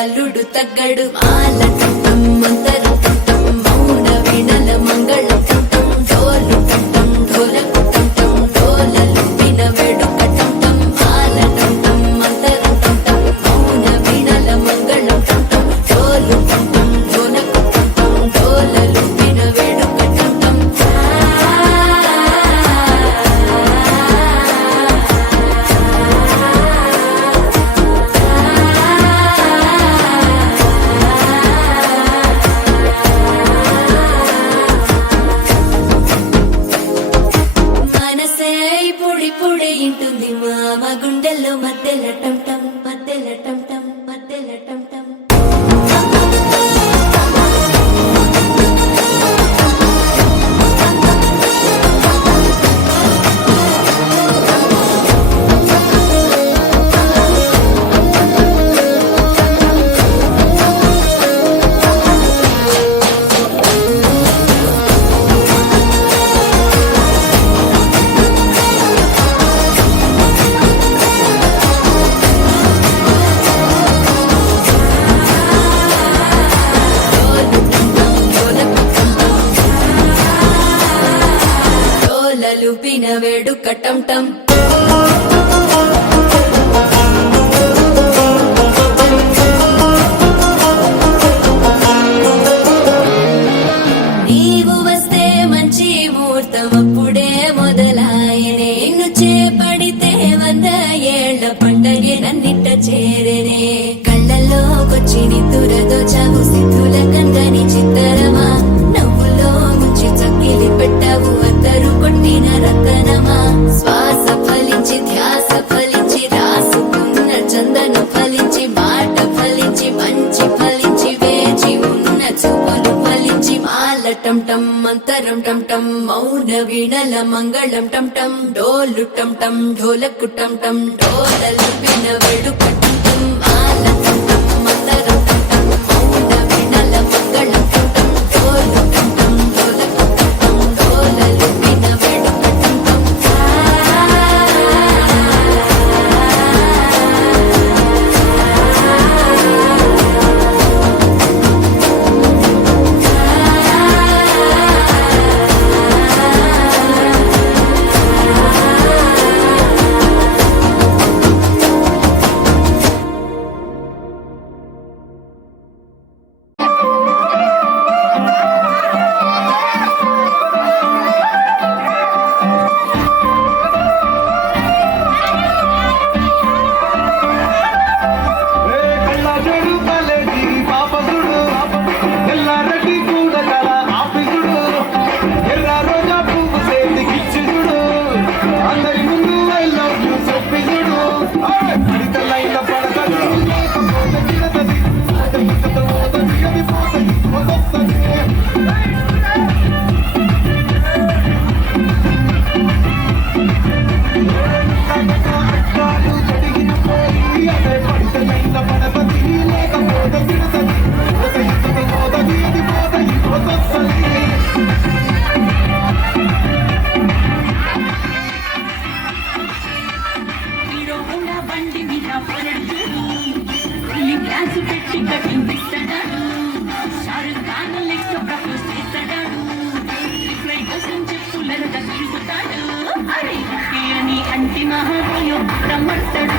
అల్లుడు తగ్గడు మాల కంఠం మంతరం కంఠం మౌన వీణల మంగళం కంఠం డోలు కంఠం ఢోలకు కంఠం డోలలు విన వేడుక కంఠం మాల కంఠం మంతరం కంఠం మౌన వీణల మంగళం కంఠం డోలు కంఠం ఢోలకు కంఠం డోలలు విన వేడుక కంఠం పొడి ఇంటుంది మామ గుండెల్లో మధ్యల టంటం మధ్యల టంటం మధ్యల టంటం లూపిన వేడుక టంటం నీవు వస్తే మంచి ముహూర్తం అప్పుడే మొదలాయనే నిన్ను చేపడితే 100 ఏళ్ల పండగే నన్నిట్ట చేరేనే కళ్ళల్లోకొచ్చి నిద్దురదో చావు సిద్ధుల కందని చిత్తరమా నవ్వులో ముంచి చక్కిలి పెట్టావు అందరూ కొట్టిన రతనమా శ్వాస ఫలించి ధ్యాస ఫలించి రాసుకున్న చందన ఫలించి మాట ఫలించి మంచి ఫలించి వేచి ఉన్న చూపులు ఫలించి మాల టంటం మంతరం టంటం మౌన వీణల మంగళం టంటం డోలు టంటం ఢోలకు టంటం డోలలు విన వేడుక టంటం మాల టంటం మంతరం టంటం మౌన వీణల మంగళం టంటం డోలు టంటం ఢోలకు టంటం డోలలు విన వేడుక టంటం అంతిమ రమ్మంటాడు